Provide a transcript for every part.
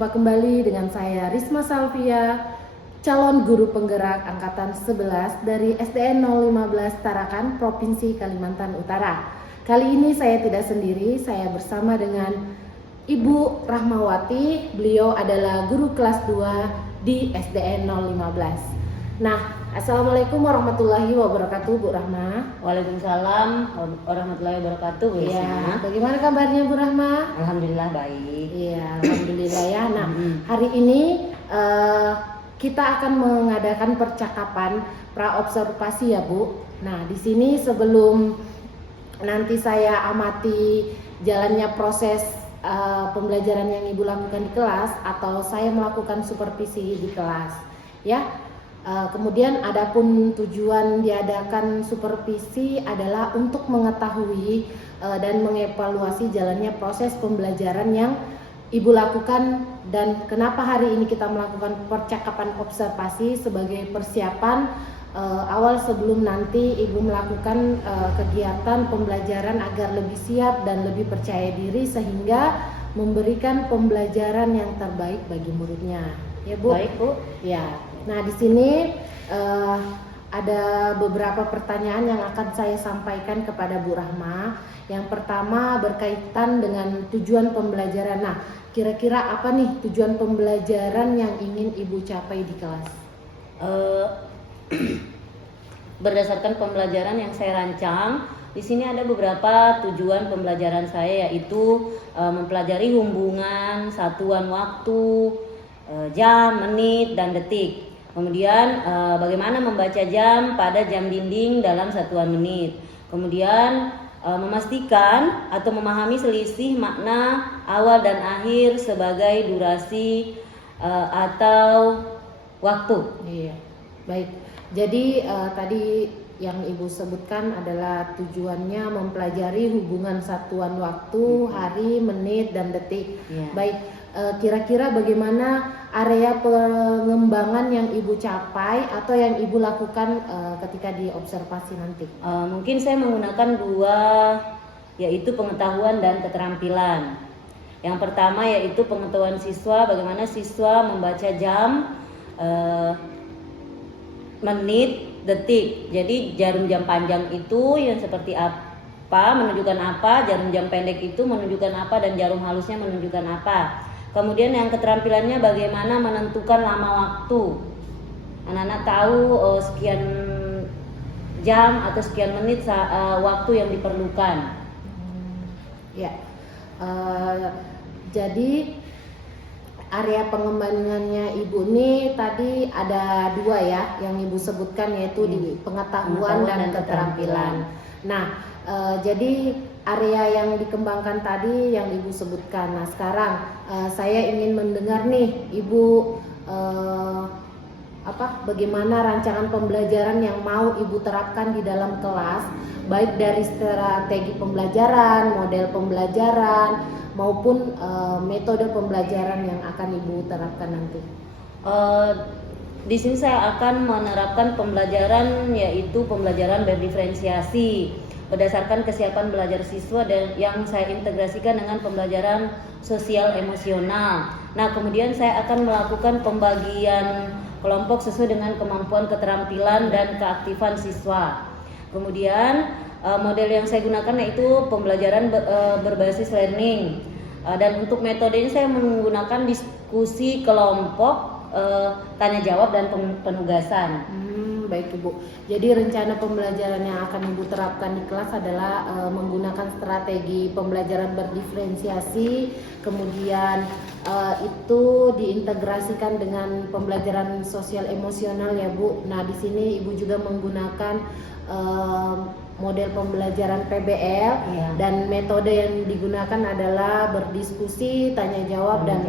Jumpa kembali dengan saya Risma Salvia, calon guru penggerak angkatan 11 dari SDN 015 Tarakan, Provinsi Kalimantan Utara. Kali ini saya tidak sendiri, saya bersama dengan Ibu Rahmawati. Beliau adalah guru kelas 2 di SDN 015. Nah, Assalamualaikum warahmatullahi wabarakatuh, Bu Rahma. Waalaikumsalam warahmatullahi wabarakatuh, Bu Iya, Risma. bagaimana kabarnya Bu Rahma? Alhamdulillah baik. Iya, alhamdulillah ya. Nah, hari ini kita akan mengadakan percakapan praobservasi ya, Bu. Nah, di sini sebelum nanti saya amati jalannya proses pembelajaran yang Ibu lakukan di kelas atau saya melakukan supervisi di kelas, ya. Kemudian adapun tujuan diadakan supervisi adalah untuk mengetahui dan mengevaluasi jalannya proses pembelajaran yang Ibu lakukan dan kenapa hari ini kita melakukan percakapan observasi sebagai persiapan awal sebelum nanti Ibu melakukan kegiatan pembelajaran agar lebih siap dan lebih percaya diri sehingga memberikan pembelajaran yang terbaik bagi muridnya. Ya, Bu? Baik, Bu. Ya. Nah, di sini ada beberapa pertanyaan yang akan saya sampaikan kepada Bu Rahma. Yang pertama berkaitan dengan tujuan pembelajaran. Nah, kira-kira apa nih tujuan pembelajaran yang ingin Ibu capai di kelas? Berdasarkan pembelajaran yang saya rancang, di sini ada beberapa tujuan pembelajaran saya, yaitu mempelajari hubungan satuan waktu, jam, menit, dan detik. Kemudian bagaimana membaca jam pada jam dinding dalam satuan menit. Kemudian memastikan atau memahami selisih makna awal dan akhir sebagai durasi atau waktu. Iya, baik. Jadi tadi yang Ibu sebutkan adalah tujuannya mempelajari hubungan satuan waktu, hari, menit, dan detik. Iya. Baik. Kira-kira bagaimana area pengembangan yang Ibu capai atau yang Ibu lakukan ketika di observasi nanti? Mungkin saya menggunakan dua, yaitu pengetahuan dan keterampilan. Yang pertama yaitu pengetahuan siswa, bagaimana siswa membaca jam, menit, detik. Jadi jarum jam panjang itu yang seperti apa, menunjukkan apa, jarum jam pendek itu menunjukkan apa, dan jarum halusnya menunjukkan apa. Kemudian yang keterampilannya bagaimana menentukan lama waktu. Anak-anak tahu sekian jam atau sekian menit waktu yang diperlukan. Ya, jadi area pengembangannya Ibu ini tadi ada dua ya yang Ibu sebutkan, yaitu di pengetahuan dan keterampilan. Nah, jadi area yang dikembangkan tadi yang Ibu sebutkan. Nah, sekarang saya ingin mendengar nih Ibu bagaimana rancangan pembelajaran yang mau Ibu terapkan di dalam kelas, baik dari strategi pembelajaran, model pembelajaran maupun metode pembelajaran yang akan Ibu terapkan nanti. Di sini saya akan menerapkan pembelajaran, yaitu pembelajaran berdiferensiasi berdasarkan kesiapan belajar siswa dan yang saya integrasikan dengan pembelajaran sosial emosional. Nah, kemudian saya akan melakukan pembagian kelompok sesuai dengan kemampuan, keterampilan, dan keaktifan siswa. Kemudian model yang saya gunakan yaitu pembelajaran berbasis learning, dan untuk metodenya saya menggunakan diskusi kelompok, tanya jawab, dan penugasan. Baik, Ibu. Jadi rencana pembelajaran yang akan Ibu terapkan di kelas adalah menggunakan strategi pembelajaran berdiferensiasi, kemudian itu diintegrasikan dengan pembelajaran sosial emosional ya, Bu. Nah, di sini Ibu juga menggunakan model pembelajaran PBL, dan metode yang digunakan adalah berdiskusi, tanya jawab, dan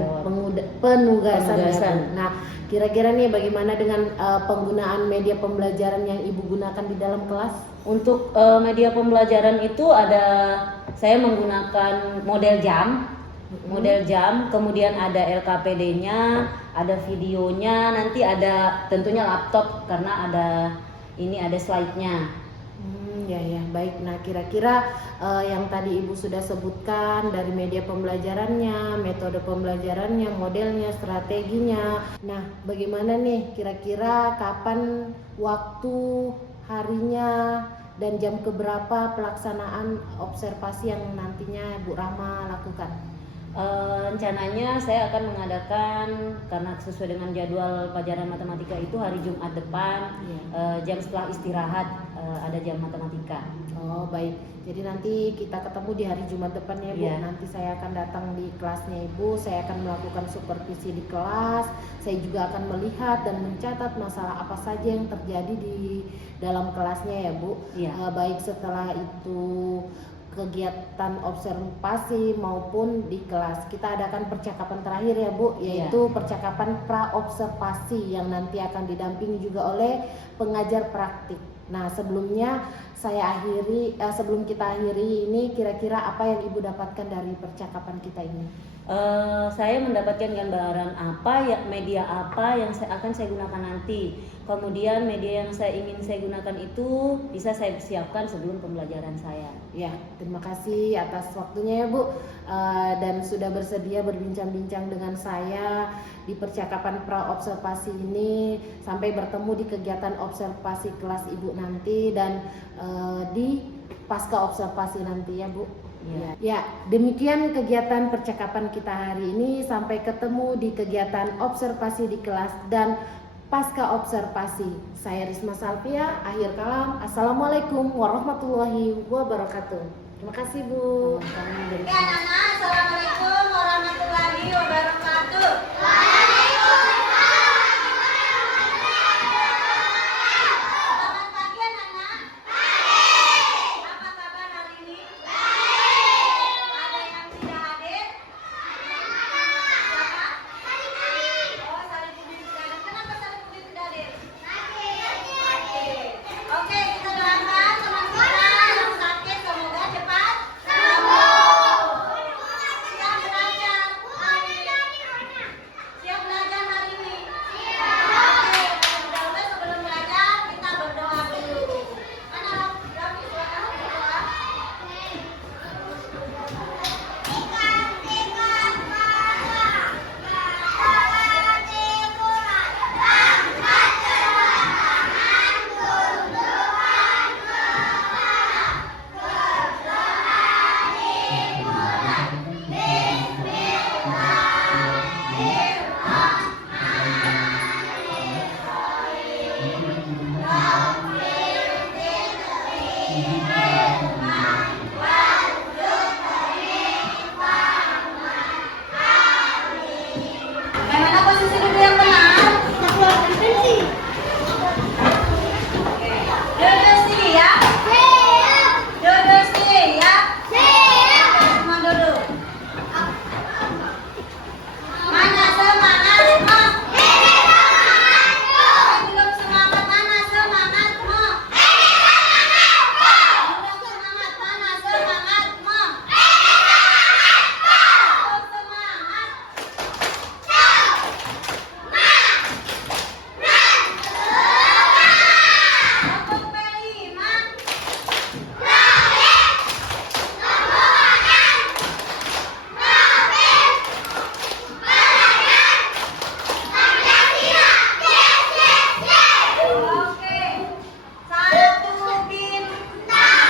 penugasan. Ya, nah, kira-kira nih bagaimana dengan penggunaan media pembelajaran yang Ibu gunakan di dalam kelas? Untuk media pembelajaran itu saya menggunakan model jam, kemudian ada LKPD-nya, ada videonya, nanti ada tentunya laptop karena ada slide-nya. Ya, baik. Nah, kira-kira yang tadi Ibu sudah sebutkan dari media pembelajarannya, metode pembelajarannya, modelnya, strateginya. Nah, bagaimana nih kira-kira kapan waktu, harinya, dan jam keberapa pelaksanaan observasi yang nantinya Bu Rahma lakukan? Rencananya saya akan mengadakan, karena sesuai dengan jadwal pelajaran matematika itu hari Jumat depan, jam setelah istirahat ada jam matematika. Oh baik, jadi nanti kita ketemu di hari Jumat depan ya Bu. Nanti saya akan datang di kelasnya Ibu, saya akan melakukan supervisi di kelas, saya juga akan melihat dan mencatat masalah apa saja yang terjadi di dalam kelasnya ya Bu. Baik setelah itu kegiatan observasi maupun di kelas. Kita adakan percakapan terakhir ya Bu, yaitu percakapan pra-observasi yang nanti akan didampingi juga oleh pengajar praktik. Nah, sebelumnya saya akhiri, sebelum kita akhiri ini, kira-kira apa yang Ibu dapatkan dari percakapan kita ini? Saya mendapatkan gambaran apa ya, media apa yang akan saya gunakan nanti. Kemudian media yang ingin saya gunakan itu bisa saya siapkan sebelum pembelajaran saya. Ya, terima kasih atas waktunya ya Bu, dan sudah bersedia berbincang-bincang dengan saya di percakapan pra-observasi ini. Sampai bertemu di kegiatan observasi kelas Ibu nanti dan di pasca observasi nanti ya Bu. Ya, demikian kegiatan percakapan kita hari ini. Sampai ketemu di kegiatan observasi di kelas dan pasca observasi. Saya Risma Salvia, akhir kalam. Assalamualaikum warahmatullahi wabarakatuh. Terima kasih Bu. Assalamualaikum warahmatullahi wabarakatuh. Bagaimana posisi duduk yang benar? Duduk siap. Duduk siap. Semua duduk. Mana semangat? Belum semangat, mana semangat? Belum semangat, mana semangat? Belum semangat. Kelompok P5. Oke. Satu bintang.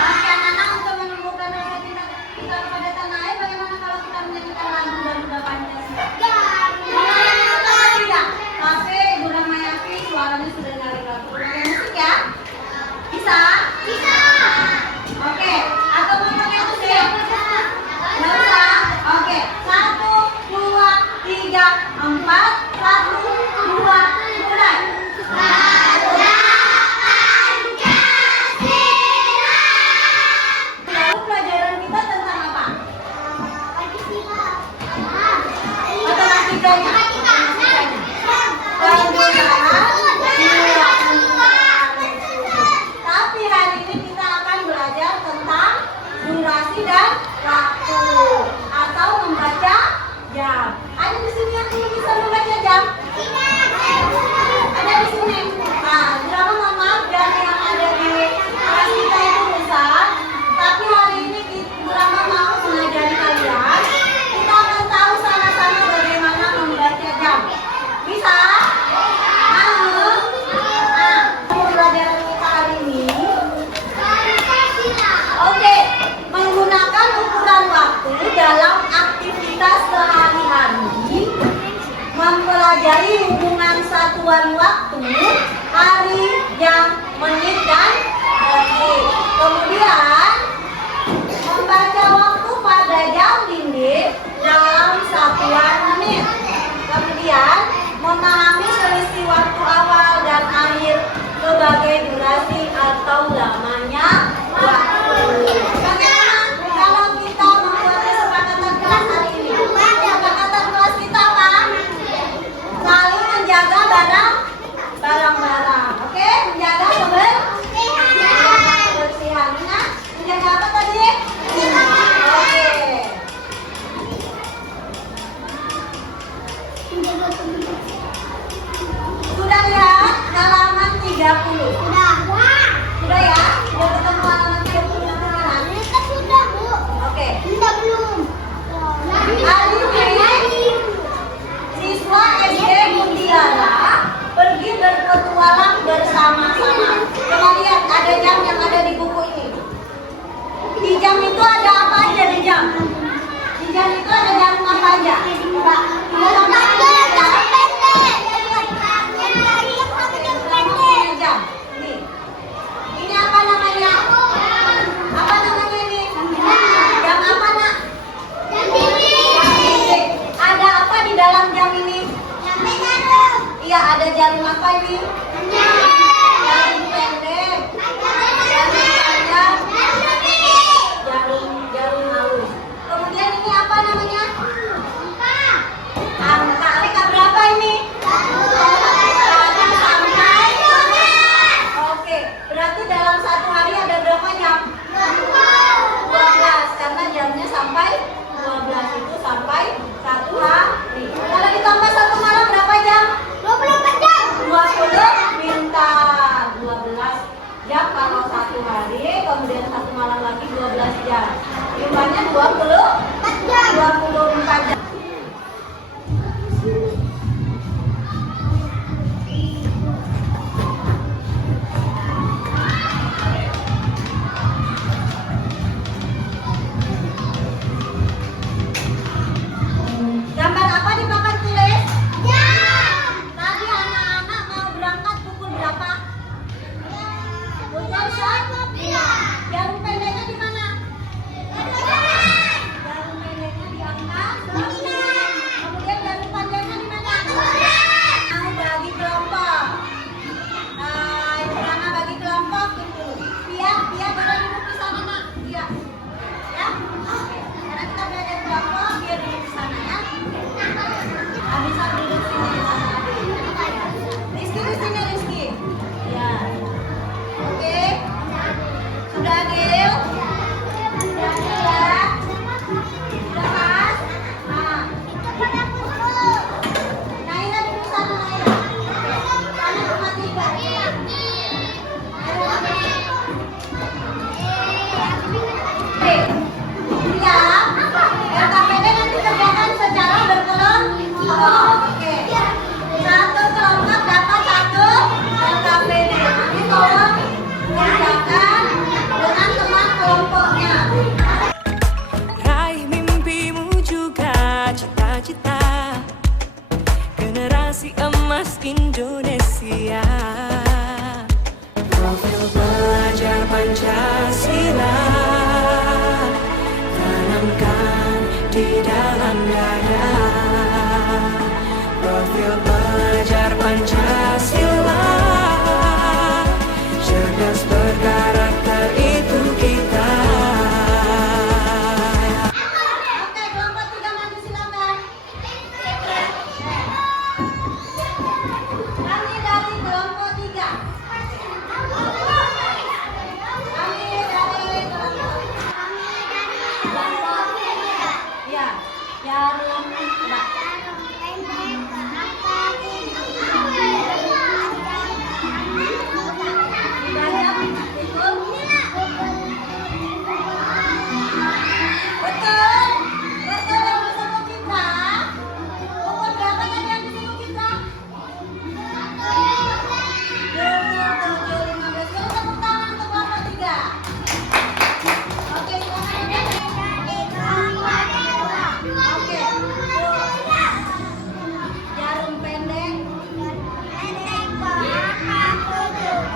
Oke, anak-anak, untuk menumbuhkan rasa cinta kita kepada tanah air, bagaimana kalau kita menyanyikan lagu Garuda Pancasila? Tidak. Tapi Ibu Rahma yakin suaranya sudah nyari lagu. Pakai musik ya? Bisa? Oke. Atau mau pakai musik? Nggak usah? Oke. 1, 2, 3, 4. 1, 2, mulai. Lalu pelajaran kita tentang apa? Matematikanya. Tapi hari ini kita akan belajar waktu, hari, jam, menit, dan detik. Kemudian membaca waktu pada jam dinding dalam satuan menit. Kemudian memahami selisih waktu awal dan akhir sebagai durasi atau lamanya waktu. Bagaimana kalau kita membuat kesepakatan kelas hari ini? Kesepakatan kelas kita apa? Saling menjaga barang-barang. Oke, menjaga kebersihan. Nah, menjaga apa tadi? Oke. Sudah lihat halaman 30? Sudah ya? Sudah ketemu halaman 30 sekarang? Sudah, Bu. Oke. Sudah belum? Hari ini siswa SD Mutiara pergi berpetualang bersama-sama. Coba lihat ada jam yang ada di buku ini. Di jam itu ada apa aja di jam? Di jam itu ada jarum apa aja? Jam. Ini apa namanya? Apa namanya ini? Jam apa nak? Jam dinding. Ada apa di dalam jam ini? Iya, ada jarum apa ini? Jarum pendek. Jarum panjang. Jarum halus. Kemudian ini apa namanya? Angka. Angka berapa ini? 1 sampai. Oke, berarti dalam satu hari ada berapa jam? 12, karena jamnya sampai 12 itu sampai satu hari. Kalau ditambah satu malam berapa jam? 24 jam. 20 bintang. 12 jam kalau satu hari, kemudian satu malam lagi 12 jam. Jumlahnya 24 jam. Gambar apa di papan tulis? Tadi anak-anak mau berangkat pukul berapa? Pukul 9. Jarum pendeknya di mana?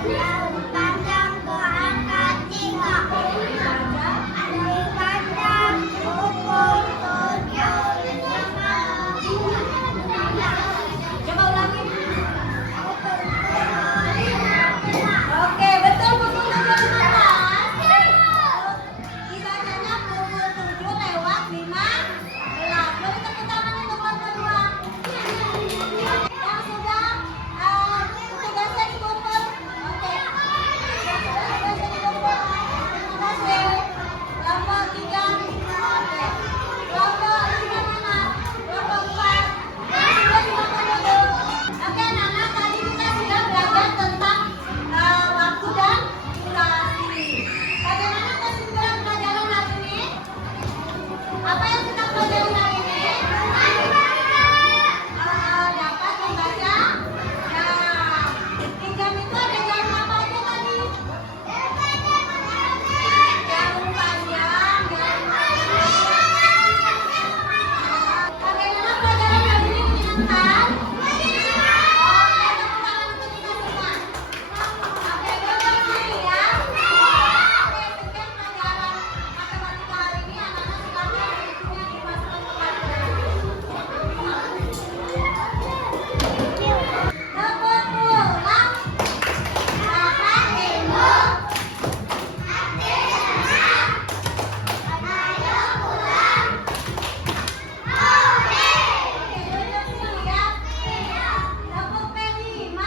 Daun panjang berangkat 3. Daun panjang pukul 7 malam. Coba ulangi. Oke, betul pukul 7 malam. Dibacanya pukul 7 lewat 15. Boleh tepuk tangan untuk kelas kedua. Yang sudah tugasnya dikumpul. Oke. Yang sudah tugasnya dikumpul. Terima kasih. Kelompok 3. Oke. Kelompok 5 mana? Kelompok 4. Yang sudah dikumpul dulu. Oke, anak-anak, tadi kita sudah belajar tentang waktu dan durasi. Bagaimana kesimpulan pelajaran hari ini? Apa yang kita pelajari hari ini? Dapat membaca. Nah, pinjam itu ada jam apa aja tadi? Jam panjang, jam bagaimana pelajaran hari ini menyenangkan? Oke, tepuk tangan untuk kita semua. Oke, belajar sendiri ya. Oke, sekian pelajaran matematika hari ini. Anak-anak silakan bukunya dimasukkan ke pelajaran. Tepuk pulang. Makan ibu. Ayo pulang. Oke, duduk dulu ya. Tepuk P5.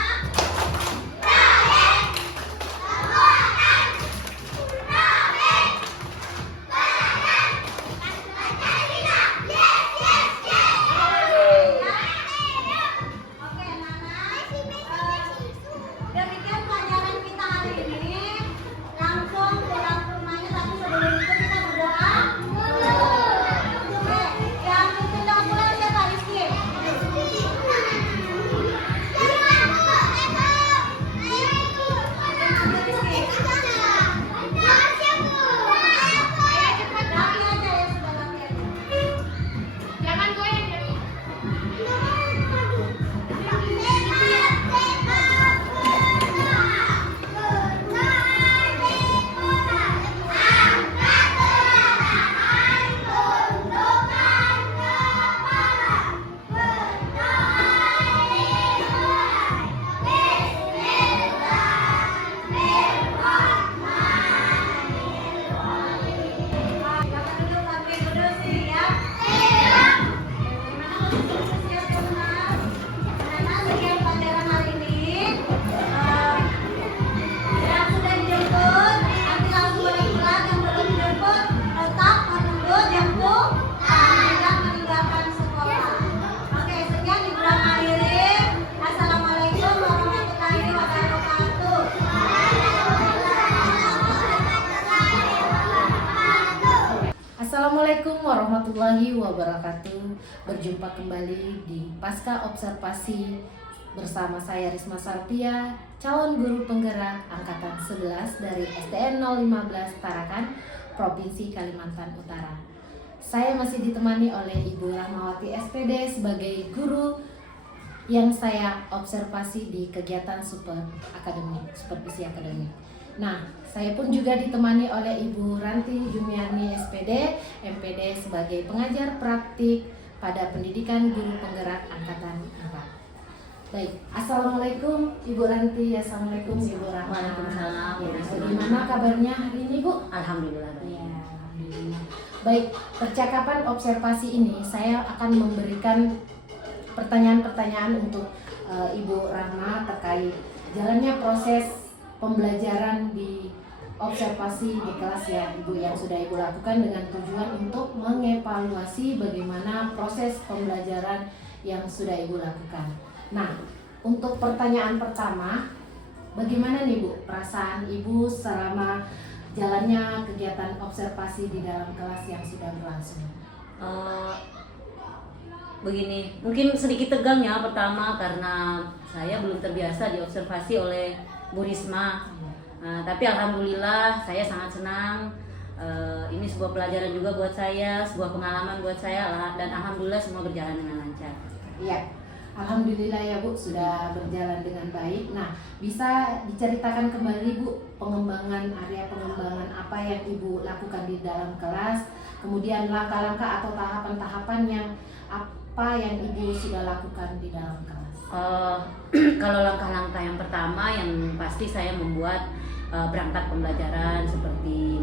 Oke, anak-anak. Demikian pelajaran kita hari ini. Langsung pulang ke rumahnya, tapi sebelum itu kita berdoa. Oke, yang sudah pulang siapa? Rizky? Laki aja ya, sudah laki aja. Jangan gue yang jadi. Jangan duduk pakai duduk sih ya. Bagaimana untuk siap teman? Karena sekian pelajaran hari ini. Yang sudah dijemput, nanti langsung boleh pulang. Yang belum dijemput, tetap menunggu jemput tidak meninggalkan sekolah. Oke, sekian Ibu Rahma Lirin. Assalamualaikum warahmatullahi wabarakatuh. Assalamualaikum warahmatullahi wabarakatuh. Berjumpa kembali di Pasca Observasi bersama saya Risma Sarpia, calon guru penggerak angkatan 11 dari STN 015 Tarakan, Provinsi Kalimantan Utara. Saya masih ditemani oleh Ibu Rahmawati SPD sebagai guru yang saya observasi di kegiatan supervisi akademik. Nah, saya pun juga ditemani oleh Ibu Ranti Jumiarni SPD, MPD sebagai pengajar praktik pada pendidikan guru penggerak angkatan 4. Baik, Assalamualaikum Ibu Ranti, Assalamualaikum Ibu Rahma. Waalaikumsalam. Bagaimana kabarnya hari ini Bu? Alhamdulillah. Ya, alhamdulillah. Baik, percakapan observasi ini saya akan memberikan pertanyaan-pertanyaan untuk Ibu Rahma terkait jalannya proses pembelajaran di observasi di kelas ya Ibu yang sudah Ibu lakukan dengan tujuan untuk mengevaluasi bagaimana proses pembelajaran yang sudah Ibu lakukan. Nah, untuk pertanyaan pertama, bagaimana nih Bu perasaan Ibu selama jalannya kegiatan observasi di dalam kelas yang sudah berlangsung? Begini, mungkin sedikit tegang ya pertama karena saya belum terbiasa diobservasi oleh Bu Risma. Tapi alhamdulillah saya sangat senang. Ini sebuah pelajaran juga buat saya, sebuah pengalaman buat saya, dan alhamdulillah semua berjalan dengan lancar. Iya. Alhamdulillah ya Bu, sudah berjalan dengan baik. Nah, bisa diceritakan kembali Bu, area pengembangan apa yang Ibu lakukan di dalam kelas, kemudian langkah-langkah atau tahapan-tahapan yang apa yang Ibu sudah lakukan di dalam kelas? Kalau langkah-langkah yang pertama yang pasti saya membuat perangkat pembelajaran seperti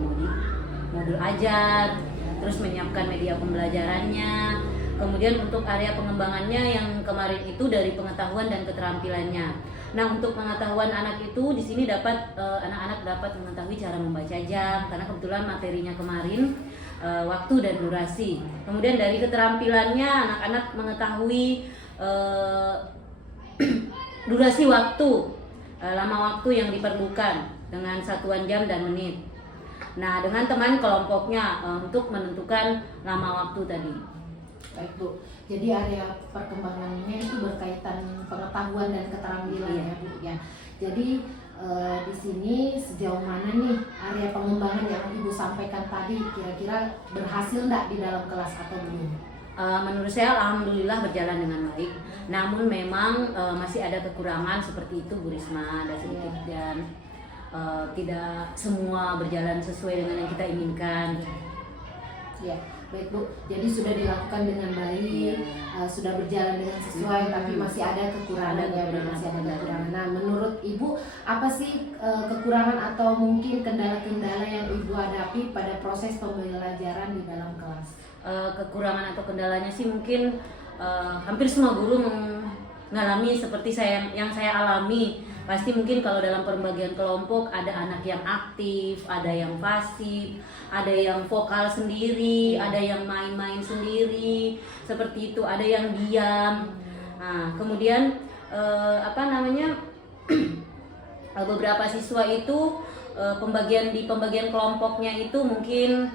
modul ajar, terus menyiapkan media pembelajarannya. Kemudian untuk area pengembangannya yang kemarin itu dari pengetahuan dan keterampilannya. Nah, untuk pengetahuan anak itu di sini anak-anak dapat mengetahui cara membaca jam karena kebetulan materinya kemarin waktu dan durasi. Kemudian dari keterampilannya anak-anak mengetahui durasi waktu, lama waktu yang diperlukan dengan satuan jam dan menit. Nah, dengan teman kelompoknya untuk menentukan lama waktu tadi. Baik Bu, jadi area perkembangannya itu berkaitan pengetahuan dan keterampilan ya Bu ya. Jadi di sini sejauh mana nih area pengembangan yang Ibu sampaikan tadi kira-kira berhasil enggak di dalam kelas atau belum? Menurut saya alhamdulillah berjalan dengan baik. Namun memang masih ada kekurangan seperti itu Bu Risma, ada sedikit dan tidak semua berjalan sesuai dengan yang kita inginkan. Ya, baik Bu. Jadi sudah dilakukan dengan baik, sudah berjalan dengan sesuai, tapi masih ada kekurangan ya, masih ada kekurangan. Nah, menurut Ibu apa sih kekurangan atau mungkin kendala-kendala yang Ibu hadapi pada proses pembelajaran di dalam kelas? Kekurangan atau kendalanya sih mungkin hampir semua guru mengalami seperti yang saya alami. Pasti mungkin kalau dalam pembagian kelompok ada anak yang aktif, ada yang pasif, ada yang vokal sendiri, ada yang main-main sendiri, seperti itu, ada yang diam. Nah, kemudian beberapa siswa itu di pembagian kelompoknya itu mungkin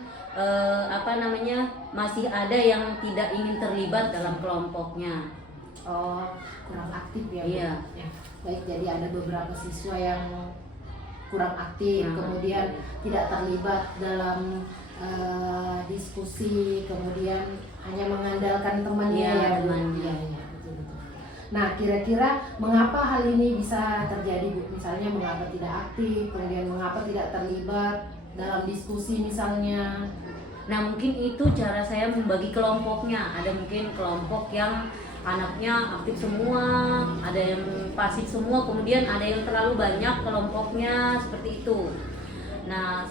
masih ada yang tidak ingin terlibat dalam kelompoknya. Oh, kurang aktif ya Bu? Iya. Ya. Baik, jadi ada beberapa siswa yang kurang aktif, kemudian tidak terlibat dalam diskusi, kemudian hanya mengandalkan temannya ya Bu. Iya, betul. Nah, kira-kira mengapa hal ini bisa terjadi Bu? Misalnya mengapa tidak aktif, kemudian mengapa tidak terlibat dalam diskusi misalnya? Nah, mungkin itu cara saya membagi kelompoknya. Ada mungkin kelompok yang anaknya aktif semua, ada yang pasif semua, kemudian ada yang terlalu banyak kelompoknya, seperti itu. Nah,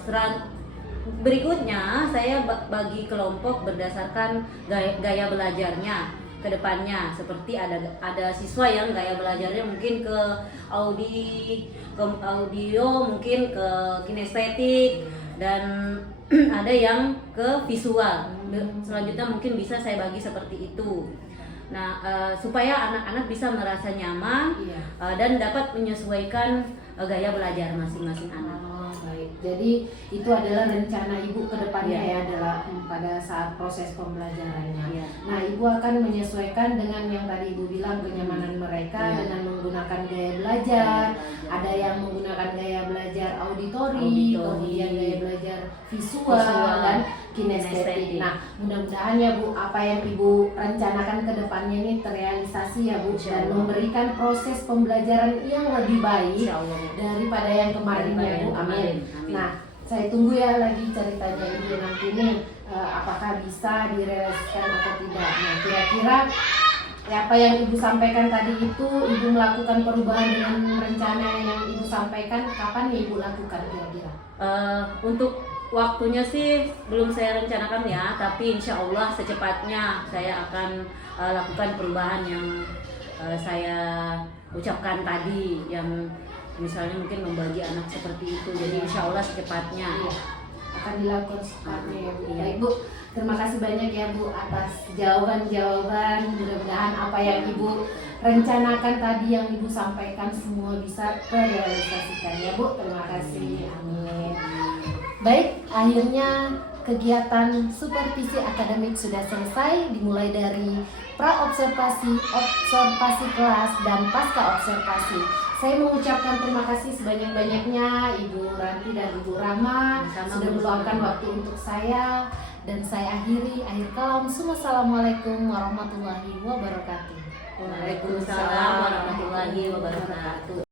berikutnya saya bagi kelompok berdasarkan gaya belajarnya ke depannya. Seperti ada siswa yang gaya belajarnya mungkin ke audio, mungkin ke kinestetik, dan ada yang ke visual. Selanjutnya mungkin bisa saya bagi seperti itu. Nah, supaya anak-anak bisa merasa nyaman dan dapat menyesuaikan gaya belajar masing-masing anak. Oh, baik. Jadi itu adalah rencana Ibu ke depannya ya adalah pada saat proses pembelajarannya. Nah, Ibu akan menyesuaikan dengan yang tadi Ibu bilang kenyamanan mereka dengan menggunakan gaya belajar. Ada yang menggunakan gaya belajar auditori, kemudian gaya belajar visual dan kinestetik. Nah, mudah-mudahan ya Bu, apa yang Ibu rencanakan ke depannya ini terrealisasi ya Bu, dan memberikan proses pembelajaran yang lebih baik daripada yang kemarin ya Bu. Amin. Nah, saya tunggu ya lagi ceritanya Ibu nanti nih, apakah bisa direalisasikan atau tidak. Nah, kira-kira apa yang Ibu sampaikan tadi itu, Ibu melakukan perubahan dengan rencana yang Ibu sampaikan, kapan nih Ibu lakukan kira-kira? Untuk waktunya sih belum saya rencanakan ya, tapi insya Allah secepatnya saya akan lakukan perubahan yang saya ucapkan tadi, yang misalnya mungkin membagi anak seperti itu. Jadi insya Allah secepatnya akan dilakukan secepatnya ya Bu. Baik Bu, terima kasih banyak ya Bu atas jawaban-jawaban. Mudah-mudahan apa yang Ibu rencanakan tadi, yang Ibu sampaikan, semua bisa terrealisasikan ya Bu. Terima kasih. Amin. Baik, akhirnya kegiatan supervisi akademik sudah selesai, dimulai dari pra-observasi, observasi kelas, dan pasca observasi. Saya mengucapkan terima kasih sebanyak-banyaknya Ibu Ranti dan Ibu Rama sudah meluangkan waktu untuk saya, dan saya akhir kalam. Assalamualaikum warahmatullahi wabarakatuh. Waalaikumsalam warahmatullahi wabarakatuh.